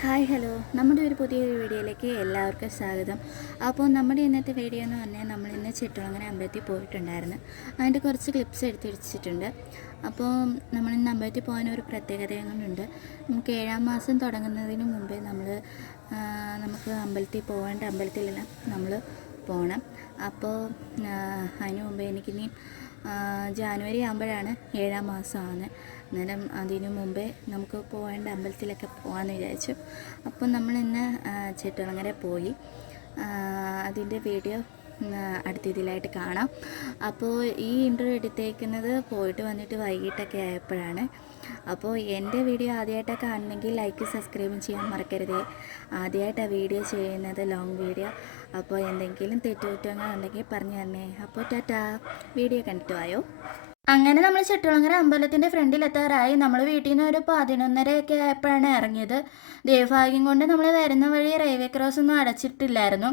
Hi hello. നമ്മുടെ ഒരു പുതിയൊരു വീഡിയോയിലേക്ക് എല്ലാവർക്കും സ്വാഗതം. അപ്പോൾ നമ്മുടെ ഇന്നത്തെ വീഡിയോ എന്ന് പറഞ്ഞാൽ നമ്മൾ ഇന്ന് ചിറ്റുളങ്ങര അമ്പലത്തിൽ പോയിട്ടുണ്ടായിരുന്നു. അതിന്റെ കുറച്ച് ക്ലിപ്സ് എടുത്ത് വെച്ചിട്ടുണ്ട് അപ്പോൾ നമ്മൾ ഇന്ന് അമ്പലത്തിൽ പോകാൻ ഒരു പ്രത്യേകതയും നമുക്ക് ഏഴാം മാസം തുടങ്ങുന്നതിന് മുമ്പേ നമ്മൾ നമുക്ക് അമ്പലത്തിൽ പോകേണ്ട അമ്പലത്തിലെല്ലാം നമ്മൾ പോകണം. അപ്പോൾ അതിനു മുമ്പേ എനിക്കിനി ജാനുവരി ആകുമ്പോഴാണ് ഏഴാം മാസമാണ്. അന്നേരം അതിനു മുമ്പേ നമുക്ക് പോകേണ്ട അമ്പലത്തിലൊക്കെ പോകാമെന്ന് വിചാരിച്ചു. അപ്പം നമ്മൾ ഇന്ന് ചെട്ടുളങ്ങര പോയി. അതിന്റെ വീഡിയോ അടുത്ത ഇതിലായിട്ട് കാണാം. അപ്പോൾ ഈ ഇന്റർവ്യൂ എടുത്തേക്കുന്നത് പോയിട്ട് വന്നിട്ട് വൈകിട്ടൊക്കെ ആയപ്പോഴാണ്. അപ്പോൾ എന്റെ വീഡിയോ ആദ്യമായിട്ടൊക്കെ കാണണമെങ്കിൽ ലൈക്ക് സബ്സ്ക്രൈബും ചെയ്യാൻ മറക്കരുത്. ആദ്യമായിട്ടാണ് വീഡിയോ ചെയ്യുന്നത് ലോങ് വീഡിയോ അപ്പോൾ എന്തെങ്കിലും തെറ്റുകുറ്റങ്ങൾ ഉണ്ടെങ്കിൽ പറഞ്ഞു തരണേ അപ്പോൾ ടാറ്റാ. വീഡിയോ കണ്ടിട്ട് വായോ. അങ്ങനെ നമ്മൾ ചെട്ടുളങ്ങര അമ്പലത്തിന്റെ ഫ്രണ്ടിൽ എത്താറായി നമ്മൾ വീട്ടിൽ നിന്ന് ഒരു പതിനൊന്നരയൊക്കെ ആയപ്പോഴാണ് ഇറങ്ങിയത്. ദേവഭാഗ്യം കൊണ്ട് നമ്മൾ വരുന്ന വഴി റെയിൽവേ ക്രോസ് ഒന്നും അടച്ചിട്ടില്ലായിരുന്നു.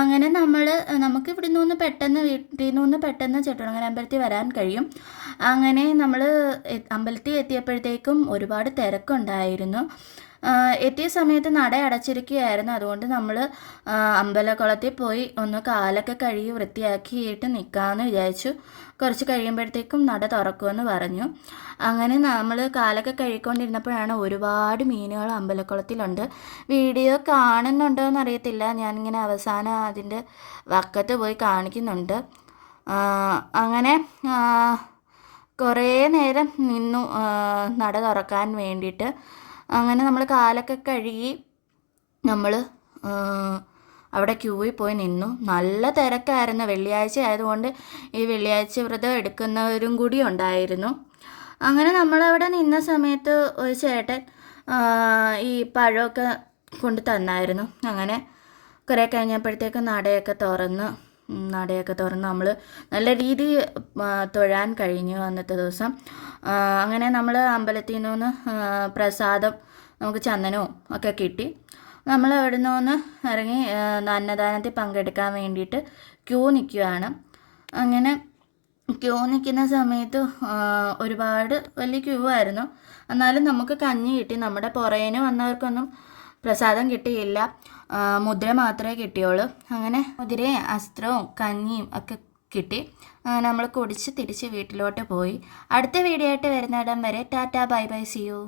അങ്ങനെ നമ്മൾ നമുക്ക് ഇവിടെ നിന്ന് പെട്ടെന്ന് വീട്ടിൽ നിന്ന് പെട്ടെന്ന് ചെട്ടുളങ്ങര അമ്പലത്തിൽ വരാൻ കഴിയും. അങ്ങനെ നമ്മൾ അമ്പലത്തിൽ എത്തിയപ്പോഴത്തേക്കും ഒരുപാട് തിരക്കുണ്ടായിരുന്നു. എത്തിയ സമയത്ത് നട അടച്ചിരിക്കുകയായിരുന്നു. അതുകൊണ്ട് നമ്മൾ അമ്പലക്കുളത്തിൽ പോയി ഒന്ന് കാലൊക്കെ കഴുകി വൃത്തിയാക്കിയിട്ട് നിൽക്കാമെന്ന് വിചാരിച്ചു. കുറച്ച് കഴിയുമ്പോഴത്തേക്കും നട തുറക്കുമെന്ന് പറഞ്ഞു. അങ്ങനെ നമ്മൾ കാലൊക്കെ കഴുകിക്കൊണ്ടിരുന്നപ്പോഴാണ് ഒരുപാട് മീനുകൾ അമ്പലക്കുളത്തിലുണ്ട്. വീഡിയോ കാണുന്നുണ്ടോ എന്നറിയത്തില്ല ഞാനിങ്ങനെ അവസാനം അതിന്റെ വക്കത്ത് പോയി കാണിക്കുന്നുണ്ട്. അങ്ങനെ കുറേ നേരം നിന്നു നട തുറക്കാൻ വേണ്ടിയിട്ട്. അങ്ങനെ നമ്മൾ കാലൊക്കെ കഴുകി നമ്മൾ അവിടെ ക്യൂവിൽ പോയി നിന്നു. നല്ല തിരക്കായിരുന്നു. വെള്ളിയാഴ്ച ആയതുകൊണ്ട് ഈ വെള്ളിയാഴ്ച വ്രതം എടുക്കുന്നവരും കൂടി ഉണ്ടായിരുന്നു. അങ്ങനെ നമ്മളവിടെ നിന്ന സമയത്ത് ഒരു ചേട്ടൻ ഈ പഴമൊക്കെ കൊണ്ട് തന്നായിരുന്നു. അങ്ങനെ കുറേ കഴിഞ്ഞപ്പോഴത്തേക്ക് നടയൊക്കെ തുറന്ന് നടയൊക്കെ തുറന്ന് നമ്മൾ നല്ല രീതിയിൽ തൊഴാൻ കഴിഞ്ഞു അന്നത്തെ ദിവസം. അങ്ങനെ നമ്മൾ അമ്പലത്തിൽ നിന്ന് പ്രസാദം നമുക്ക് ചന്ദനവും ഒക്കെ കിട്ടി. നമ്മൾ അവിടെ നിന്ന് ഇറങ്ങി അന്നദാനത്തിൽ പങ്കെടുക്കാൻ വേണ്ടിയിട്ട് ക്യൂ നിൽക്കുകയാണ്. അങ്ങനെ ക്യൂ നിൽക്കുന്ന സമയത്ത് ഒരുപാട് വലിയ ക്യൂ ആയിരുന്നു. എന്നാലും നമുക്ക് കഞ്ഞി കിട്ടി. നമ്മുടെ പുറകിന് വന്നവർക്കൊന്നും പ്രസാദം കിട്ടിയില്ല. മുദ്ര മാത്രമേ കിട്ടിയുള്ളൂ. അങ്ങനെ മുദ്രയും അസ്ത്രവും കഞ്ഞിയും ഒക്കെ കിട്ടി. നമ്മൾ കുടിച്ച് തിരിച്ച് വീട്ടിലോട്ട് പോയി. അടുത്ത വീഡിയോ ആയിട്ട് വരുന്നിടം വരെ tata bye bye see you.